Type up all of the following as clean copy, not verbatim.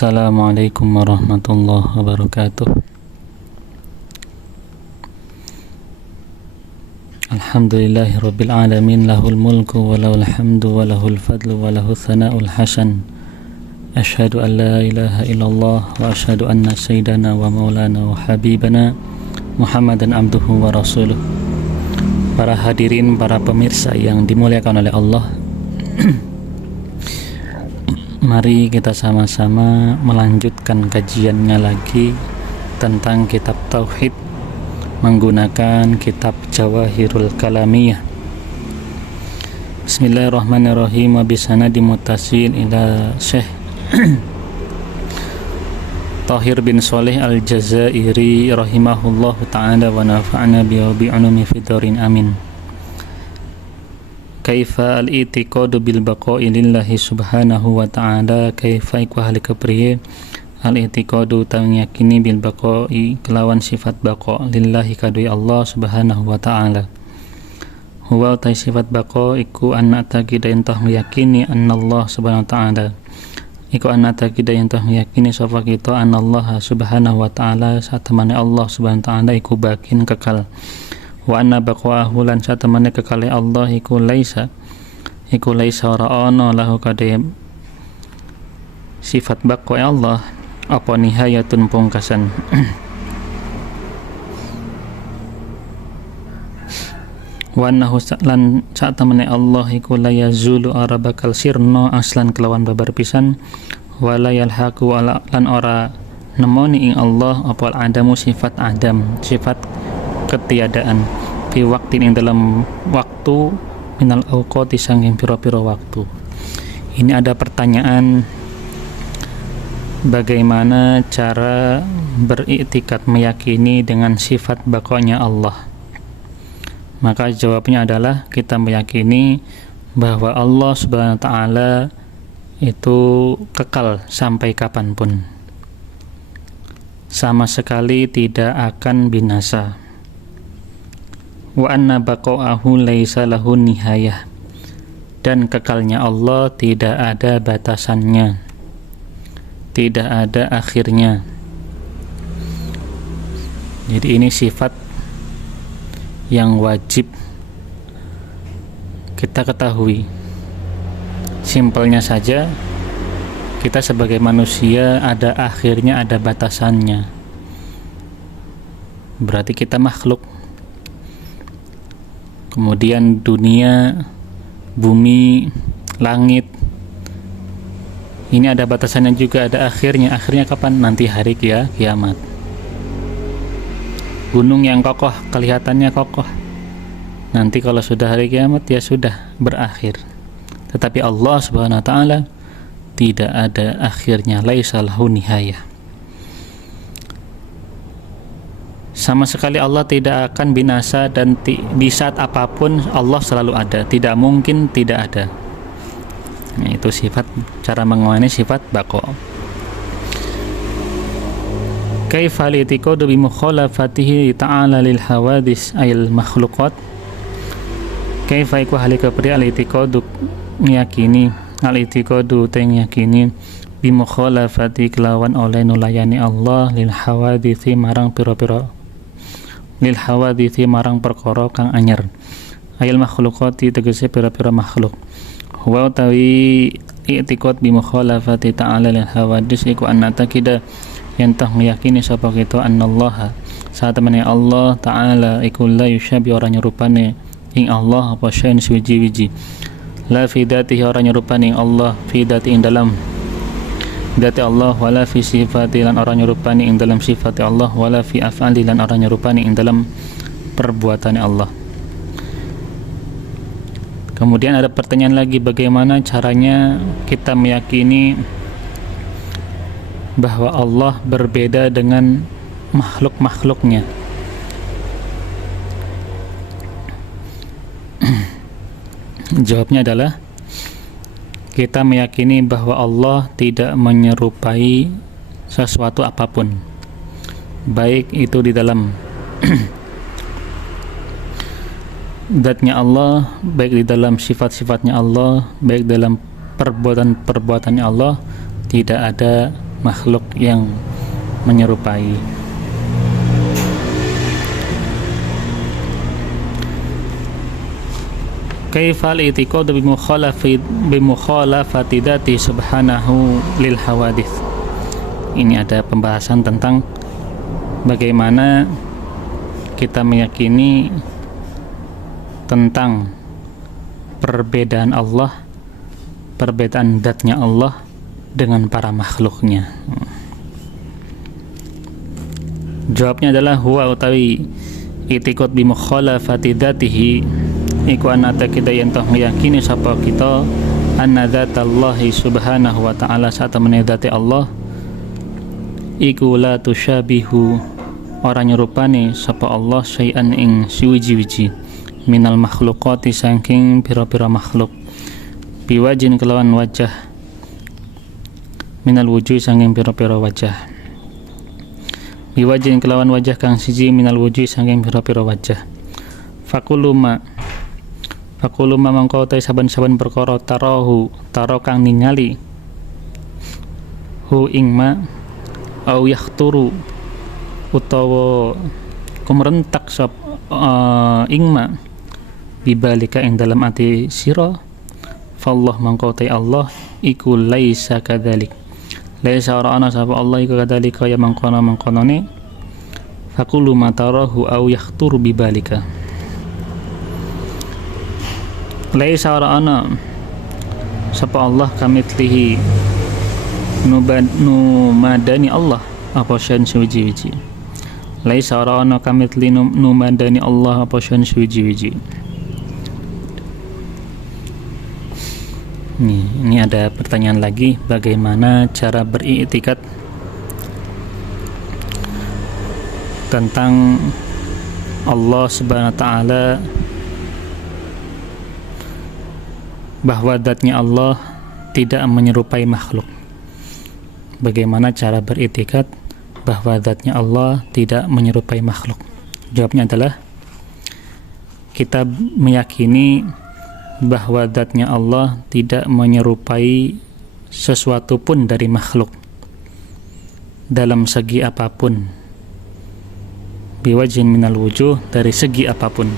Assalamualaikum warahmatullahi wabarakatuh. Alhamdulillahi rabbil alamin, lahul mulku wa lahul hamdu wa lahul fadlu wa lahul thana'ul hasan. Asyhadu an la ilaha illallah wa asyhadu anna sayyidana wa maulana wa habibana Muhammadan abduhu wa rasuluh. Para hadirin, para pemirsa yang dimuliakan oleh Allah, mari kita sama-sama melanjutkan kajiannya lagi tentang kitab Tauhid menggunakan kitab Jawahirul Kalamiyah. Bismillahirrahmanirrahim. Wa bisanadi muttasil ila Syekh Thahir bin Shalih Al-Jazairi rahimahullahu ta'ala wa nafa'ana bi'ulumi fid-dharin amin. Kaifa al-i'tiqadu bil baqa'i lillahi subhanahu wa ta'ala. Kaifa iku hal kepriye al-i'tiqadu tanyakini bil baqa'i kelawan sifat baqa' lillahi kadui Allah subhanahu wa ta'ala. Huwa ta sifat baqa' iku anna taqida entah meyakini anna Allah subhanahu wa ta'ala iku anna taqida entah meyakini sapa kita anna Allah subhanahu wa ta'ala satemane Allah subhanahu wa ta'ala iku bakin kekal. Wa anna baqa'ahu lan satemane kekale Allah iku laisa ora ana lahu kadhe sifat baqa' Allah apa nihayatun pungkasan. Wa annahu lan satemene Allah iku la yazulu arabakal sirna aslan kelawan babar pisan wa la yalhaqu lan ora nemoni ing Allah apa adamu sifat adam, sifat ketiadaan fi waktin ing dalam waktu minal awqati sanging pira-pira waktu. Ini ada pertanyaan, bagaimana cara beriktikad meyakini dengan sifat baqa'nya Allah? Maka jawabnya adalah kita meyakini bahwa Allah subhanahu wa ta'ala itu kekal sampai kapanpun, sama sekali tidak akan binasa. Wa anna baqa'ahu laisa lahu nihayah, dan kekalnya Allah tidak ada batasannya, tidak ada akhirnya. Jadi ini sifat yang wajib kita ketahui. Simpelnya saja, kita sebagai manusia ada akhirnya, ada batasannya. Berarti kita makhluk. Kemudian dunia, bumi, langit, ini ada batasannya juga, ada akhirnya. Akhirnya kapan? Nanti hari kiamat. Gunung yang kokoh kelihatannya kokoh, nanti kalau sudah hari kiamat ya sudah berakhir. Tetapi Allah subhanahu wa ta'ala tidak ada akhirnya, laisa lahu nihayah. Sama sekali Allah tidak akan binasa, dan di saat apapun Allah selalu ada, tidak mungkin tidak ada. Nah, itu sifat, cara menguasai sifat baqa'. Kaifa al-i'tiqadu bi mukhalafatihi ta'ala lil hawadis ayil makhluqat. Kaifa iku hal kepriye al-i'tiqadu meyakini, al-i'tiqadu yakini bi mukhalafati kelawan oleh nulayani Allah lil hawadisi marang pira-pira, lil hawadisi marang perkara kang anyar, ayil makhluqati tegese pira-pira makhluk. Wa tawi i'tiqad bi mukhalafati ta'ala lil hawadis iku anna taqida yentah meyakini sapa kita annallaha saat temene Allah ta'ala iku la yusyabi orang nyerupane ing Allah apa syai'un suwiji-wiji, la fi dzatihi orang nyerupane ing Allah fi dzati ing dalam dzati Allah, wala fi sifati lan orang nyerupane ing dalam sifati Allah, wala fi af'ali lan orang nyerupane ing dalam perbuatan Allah. Kemudian ada pertanyaan lagi, bagaimana caranya kita meyakini bahwa Allah berbeda dengan makhluk-makhluknya? Jawabnya adalah kita meyakini bahwa Allah tidak menyerupai sesuatu apapun, baik itu di dalam zatnya Allah, baik di dalam sifat-sifatnya Allah, baik dalam perbuatan-perbuatannya Allah, tidak ada makhluk yang menyerupai. Kaifal i'tiqadu bimukhalafati dzati subhanahu lil hawadits. Ini ada pembahasan tentang bagaimana kita meyakini tentang perbedaan Allah, perbedaan dzatnya Allah dengan para makhluknya. Jawabnya adalah huwa utawi i'tiqad bi mukhalafati dzatihi iku anata kita yang toh meyakini sapa kita anna dzatallahi subhanahu wa ta'ala saat menedati Allah iku la tusyabihu orang nyerupani sapa Allah syai'an ing siwiji-wiji minal makhluqati saking pira-pira makhluk biwajin kelawan wajah minal wujuh saking pira-pira wajah biwajin kelawan wajah kang siji minal wujuh saking pira-pira wajah fakuluma mangko ta saben-saben perkara taro kang ningali hu ing ma au yakhturu utawa kumrentak sop ingma bibalika ing dalam ati sira fallah mangko ta Allah iku laisa kadzalik laisa ora ana sapa Allah iku kadzalika ya mangkono-mangkonone faqulu matarahu au yakhturu bibalika laisa ora ana sapa Allah kamitslihi numadani Allah apa syan suwiji-wiji laisa ora ana kamitsli numadani Allah apa syan suwiji-wiji. Ini ada pertanyaan lagi, bagaimana cara beriktikad tentang Allah Subhanahu wa taala, bahwa dzatnya Allah tidak menyerupai makhluk. Bagaimana cara beriktikad bahwa dzatnya Allah tidak menyerupai makhluk? Jawabnya adalah kita meyakini bahwa dzatnya Allah tidak menyerupai sesuatu pun dari makhluk dalam segi apapun, biwajhin minal wujuh, dari segi apapun.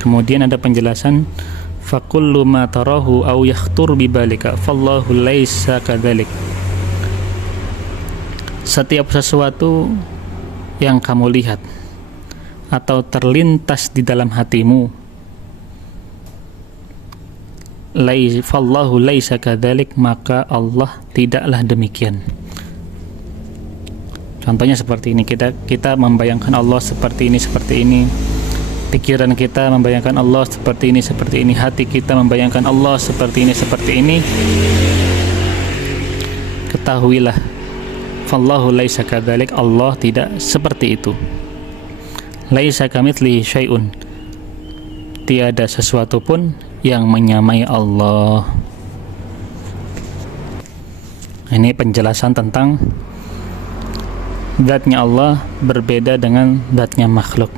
Kemudian ada penjelasan fakullu ma tarahu au yakhtur bibalika fallahu laisa kadzalik. Setiap sesuatu yang kamu lihat atau terlintas di dalam hatimu, fallahu laisa kadzalik, maka Allah tidaklah demikian. Contohnya seperti ini, kita membayangkan Allah seperti ini, pikiran kita membayangkan Allah seperti ini, hati kita membayangkan Allah seperti ini. Ketahuilah, fallahu laisa kadzalik, Allah tidak seperti itu. Laisa kamitslihi syai'un, tiada sesuatu pun yang menyamai Allah. Ini penjelasan tentang dzatnya Allah berbeda dengan dzatnya makhluk.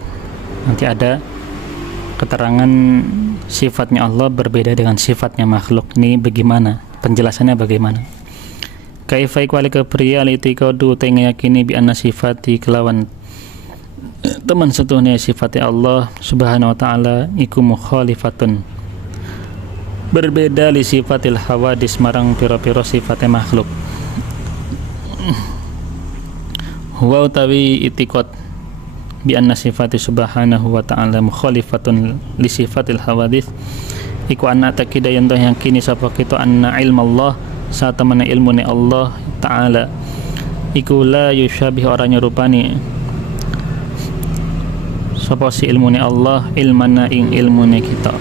Nanti ada keterangan sifatnya Allah berbeda dengan sifatnya makhluk. Ini bagaimana? Penjelasannya bagaimana? Kaifa ikwali kepriya litikadu tengayakini bi anna sifati kelawan teman setuhnya sifati Allah Subhanahu wa ta'ala iku mukhalifatun, berbeda li sifatil hawadis marang pira-pira sifatnya makhluk. Huwa utawi itikad bi anna sifati subhanahu wa ta'ala mukhalifatun li sifatil hawadis iku anna takida yang kini sapa kita anna ilmu Allah saat temana ilmune Allah ta'ala iku la yusyabih orang nyerupani sapa si ilmune Allah ilmana ing ilmune kita,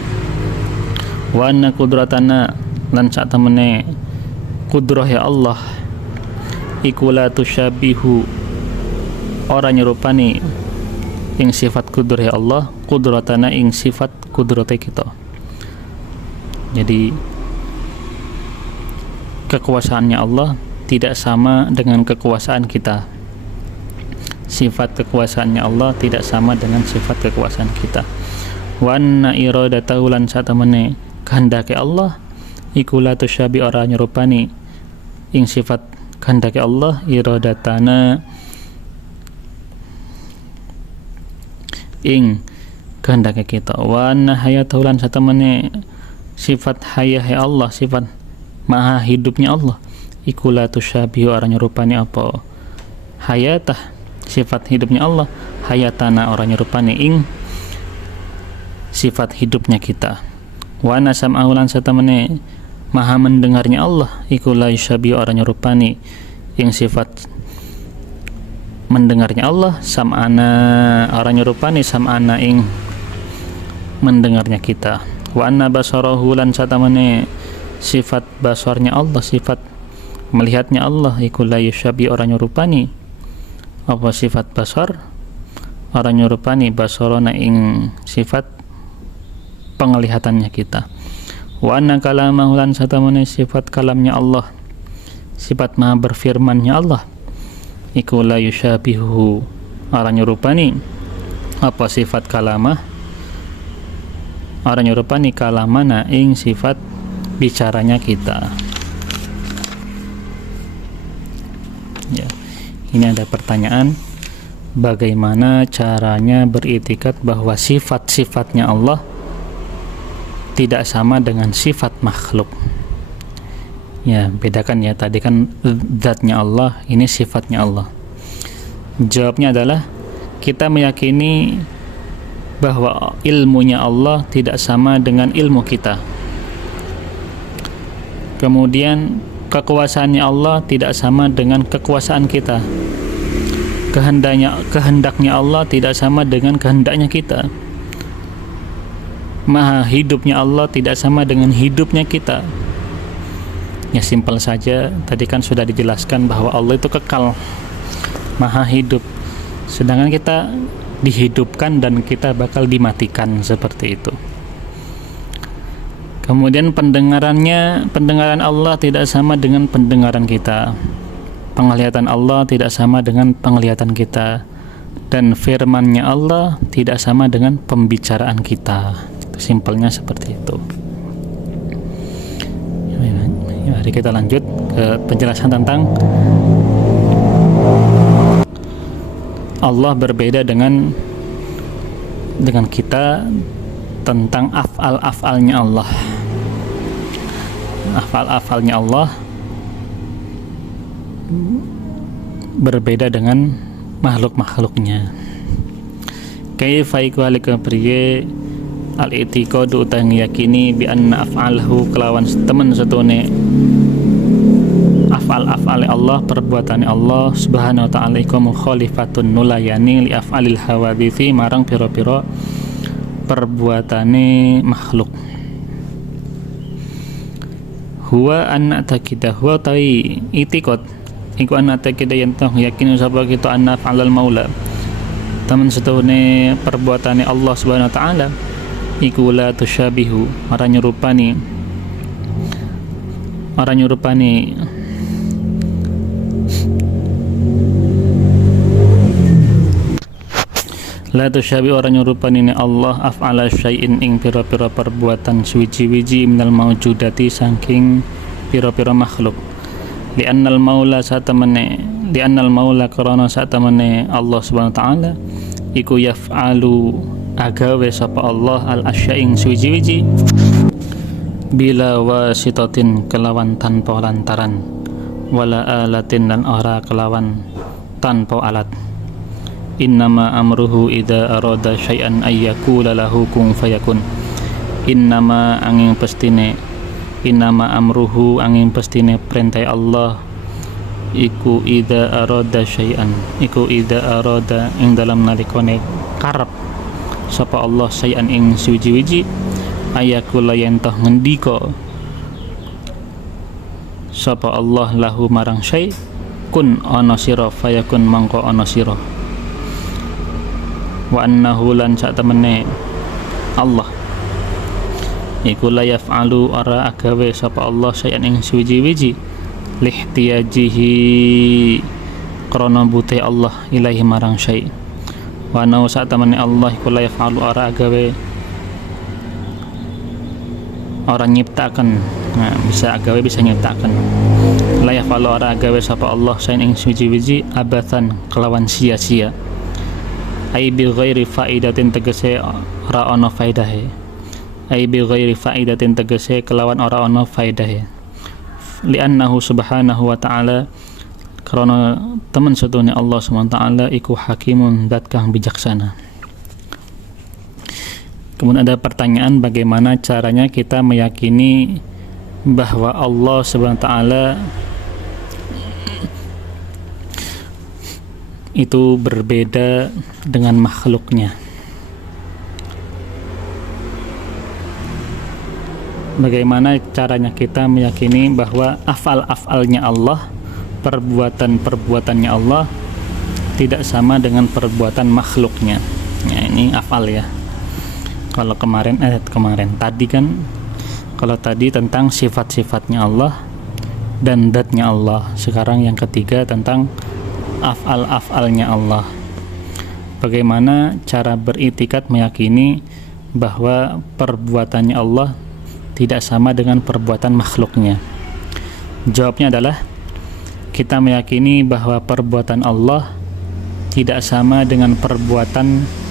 wa anna kudratana lan sak temene kudrah ya Allah iku la tusyabihu orang nyerupani ing sifat kudrah ya Allah kudratana ing sifat kudrate kita. Jadi kekuasaannya Allah tidak sama dengan kekuasaan kita. Sifat kekuasaannya Allah tidak sama dengan sifat kekuasaan kita. Wa anna iradatahu lan satamene kehendake Allah iku la tusyabi ora nyerupani ing sifat kehendaki Allah iradatana ing kehendaki kita wa anna hayatahu lan satamane sifat hayah Allah, sifat maha hidupnya Allah iku la tusyabihu orang nyerupani apa hayatah sifat hidupnya Allah hayatana orang nyerupani ing sifat hidupnya kita wa anna sam'ahu lan satamane maha mendengarnya Allah iku la yusyabihu orang nyerupani ing sifat mendengarnya Allah sam'ana orang nyerupani sam'ana ing mendengarnya kita wa anna basarahu lan satamane sifat basarnya Allah, sifat melihatnya Allah iku la yusyabi orang nyerupani apa sifat basar orang nyerupani basarana ing sifat penglihatannya kita wa anna kalamahu lan satamane sifat kalamnya Allah sifat maha berfirmannya Allah iku la yusyabihu orang nyerupani apa sifat kalamah orang nyerupani kalamana ing sifat bicaranya kita. Ya, ini ada pertanyaan, bagaimana caranya beriktikad bahwa sifat-sifatnya Allah tidak sama dengan sifat makhluk? Ya, bedakan ya, tadi kan zatnya Allah, ini sifatnya Allah. Jawabnya adalah kita meyakini bahwa ilmunya Allah tidak sama dengan ilmu kita. Kemudian kekuasaannya Allah tidak sama dengan kekuasaan kita. Kehendaknya Allah tidak sama dengan kehendaknya kita. Maha hidupnya Allah tidak sama dengan hidupnya kita. Ya simpel saja, tadi kan sudah dijelaskan bahwa Allah itu kekal, maha hidup. Sedangkan kita dihidupkan dan kita bakal dimatikan, seperti itu. Kemudian pendengaran Allah tidak sama dengan pendengaran kita. Penglihatan Allah tidak sama dengan penglihatan kita. Dan firman-Nya Allah tidak sama dengan pembicaraan kita. Simpelnya seperti itu. Mari kita lanjut ke penjelasan tentang Allah berbeda dengan kita tentang af'al-af'alnya Allah. Af'al-af'alnya Allah berbeda dengan makhluk-makhluknya. Kaifa iku halika priye al-i'tiqadu utang yakini bi anna af'alahu kelawan temen setune af'al Allah, perbuatan Allah subhanahu wa ta'ala iku mukhalifatun nulayani li af'alil hawadithi marang pira-pira perbuatane makhluk. Huwa anna takidah huwa ta'i itikot iku anna takidah yang tau yakin sapa kita anna fa'alal maula temen setune perbuatane Allah subhanahu wa ta'ala iku la tusyabihu orang nyerupani la tusyabi orang nyurupani Allah af'ala syai'in ing pira-pira perbuatan suwiji-wiji minal maujudati saking pira-pira makhluk li'annal maula karana satamane Allah subhanahu wa ta'ala iku yaf'alu agawe sapa Allah al asya'ing suwiji-wiji bila wasitatin kelawan tanpa lantaran wala alatin dan ora kelawan tanpa alat. Innama amruhu idza arada syai'an ayyakula lahu kun fayakun. Innama amruhu pestine perintah Allah iku idza arada syai'an iku idza arada ing dalam nalikane karep sapa Allah syai'an ing suwiji-wiji ayyakula yen toh ngendika sapa Allah lahu marang syai' kun ana sira fayakun mangko ana sira. Wa annahu lan sak temene Allah iku la yaf'alu ara agawe sapa Allah sayan ing suwiji-wiji lihtiyajihi krana butuh Allah ilahi marang syai. Wa annahu sak temene Allah iku la yaf'alu ara agawe orang nyiptakan, nah, bisa agawe bisa nyiptakan la yaf'alu ora gawe sapa Allah sain ing suci-wiji abathan kelawan sia-sia, ai bi ghairi faidatin tegese ora ana faedahe, ai bi ghairi faidatin tegese kelawan ora ana faedahe, li'annahu subhanahu wa ta'ala karena teman setune Allah subhanahu wa ta'ala iku hakimun dat kang bijaksana. Kemudian ada pertanyaan, bagaimana caranya kita meyakini bahwa Allah subhanahu wa ta'ala itu berbeda dengan makhluknya. Bagaimana caranya kita meyakini bahwa af'al-af'alnya Allah, perbuatan-perbuatannya Allah tidak sama dengan perbuatan makhluknya. Ya, ini af'al ya. Kalau kemarin tadi kan, kalau tadi tentang sifat-sifatnya Allah dan zatnya Allah. Sekarang yang ketiga tentang af'al-af'alnya Allah. Bagaimana cara beriktikad meyakini bahwa perbuatannya Allah tidak sama dengan perbuatan makhluknya? Jawabnya adalah kita meyakini bahwa perbuatan Allah tidak sama dengan perbuatan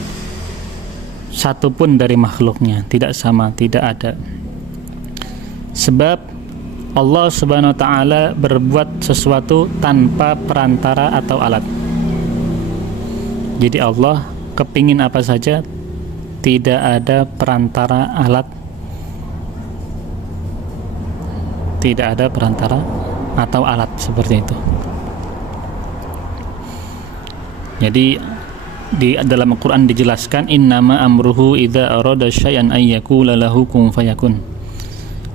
satupun dari makhluknya, tidak sama, tidak ada. Sebab Allah subhanahu wa ta'ala berbuat sesuatu tanpa perantara atau alat. Jadi Allah kepingin apa saja, tidak ada perantara alat, tidak ada perantara atau alat seperti itu. Jadi di dalam Al-Quran dijelaskan, innama amruhu idza arada syai'an ay yaqula lahu kun fayakun.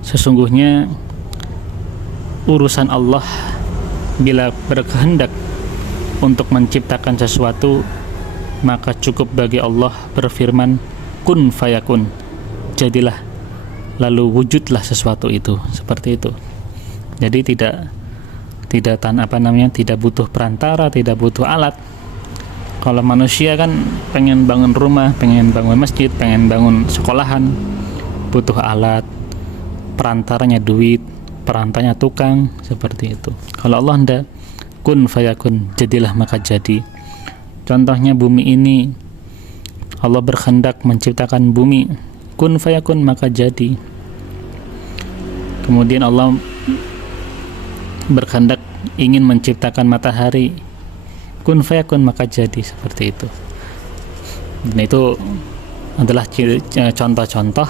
Sesungguhnya urusan Allah bila berkehendak untuk menciptakan sesuatu, maka cukup bagi Allah berfirman kun fayakun, jadilah, lalu wujudlah sesuatu itu, seperti itu. Jadi tidak butuh perantara, tidak butuh alat. Kalau manusia kan pengen bangun rumah, pengen bangun masjid, pengen bangun sekolahan, butuh alat, perantaranya duit, perantaranya tukang, seperti itu. Kalau Allah enggak, kun fayakun, jadilah maka jadi. Contohnya bumi ini, Allah berkehendak menciptakan bumi, kun fayakun maka jadi. Kemudian Allah berkehendak ingin menciptakan matahari, kun fayakun maka jadi, seperti itu. Dan itu adalah contoh-contoh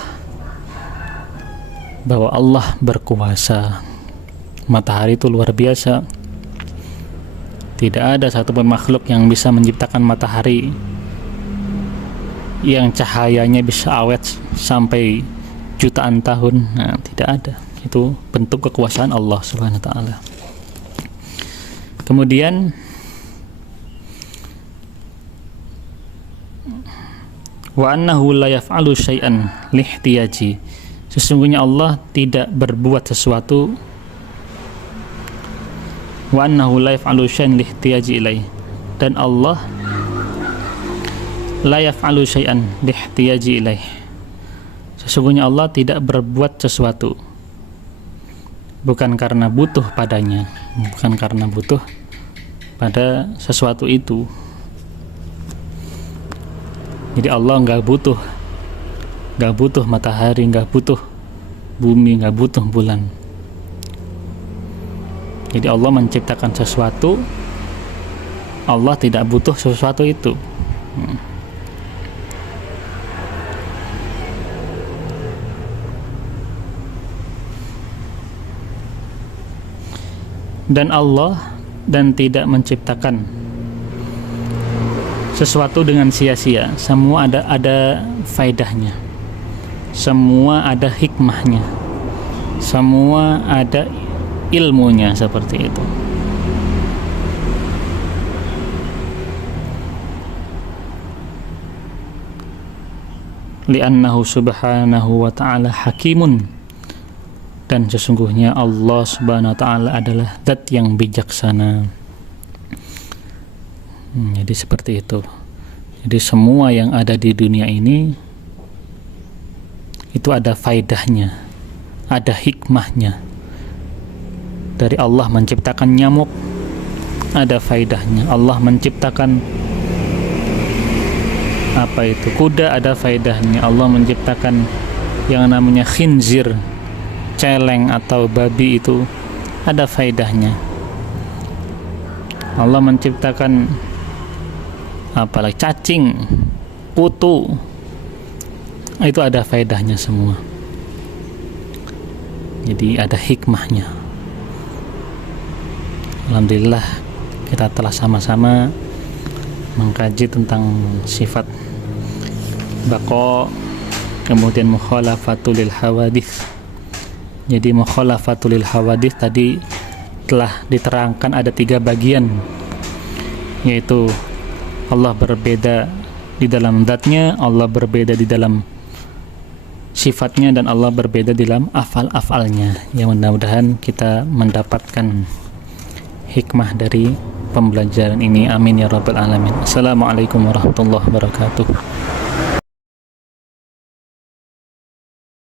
bahwa Allah berkuasa. Matahari itu luar biasa. Tidak ada satupun makhluk yang bisa menciptakan matahari yang cahayanya bisa awet sampai jutaan tahun. Nah, tidak ada. Itu bentuk kekuasaan Allah Subhanahu wa ta'ala. Kemudian wa annahu la yaf'alu syai'an lihtiyaji. Sesungguhnya Allah tidak berbuat sesuatu, wa annahu la yaf'alu syai'an lihtiyaji ilaih, dan Allah la yaf'alu syai'an lihtiyaji ilaih. Sesungguhnya Allah tidak berbuat sesuatu bukan karena butuh padanya, bukan karena butuh pada sesuatu itu. Jadi Allah nggak butuh matahari, nggak butuh bumi, nggak butuh bulan. Jadi Allah menciptakan sesuatu, Allah tidak butuh sesuatu itu. Dan Allah tidak menciptakan sesuatu dengan sia-sia. Semua ada faedahnya, semua ada hikmahnya, semua ada ilmunya, seperti itu. Li'annahu subhanahu wa ta'ala hakimun, dan sesungguhnya Allah subhanahu wa ta'ala adalah zat yang bijaksana. Jadi seperti itu. Jadi semua yang ada di dunia ini itu ada faedahnya, ada hikmahnya, dari Allah menciptakan nyamuk, ada faedahnya. Allah menciptakan kuda, ada faedahnya. Allah menciptakan yang namanya khinzir, celeng atau babi, itu ada faedahnya. Allah menciptakan apalagi cacing, kutu, itu ada faedahnya semua. Jadi ada hikmahnya. Alhamdulillah kita telah sama-sama mengkaji tentang sifat baqa, kemudian mukhalafatul lil hawadits. Jadi mukhalafatul lil hawadits tadi telah diterangkan ada 3 bagian, yaitu Allah berbeda di dalam zatnya, Allah berbeda di dalam sifatnya, dan Allah berbeda di dalam afal-afalnya. Yang mudah-mudahan kita mendapatkan hikmah dari pembelajaran ini. Amin ya rabbal alamin. Assalamualaikum warahmatullahi wabarakatuh.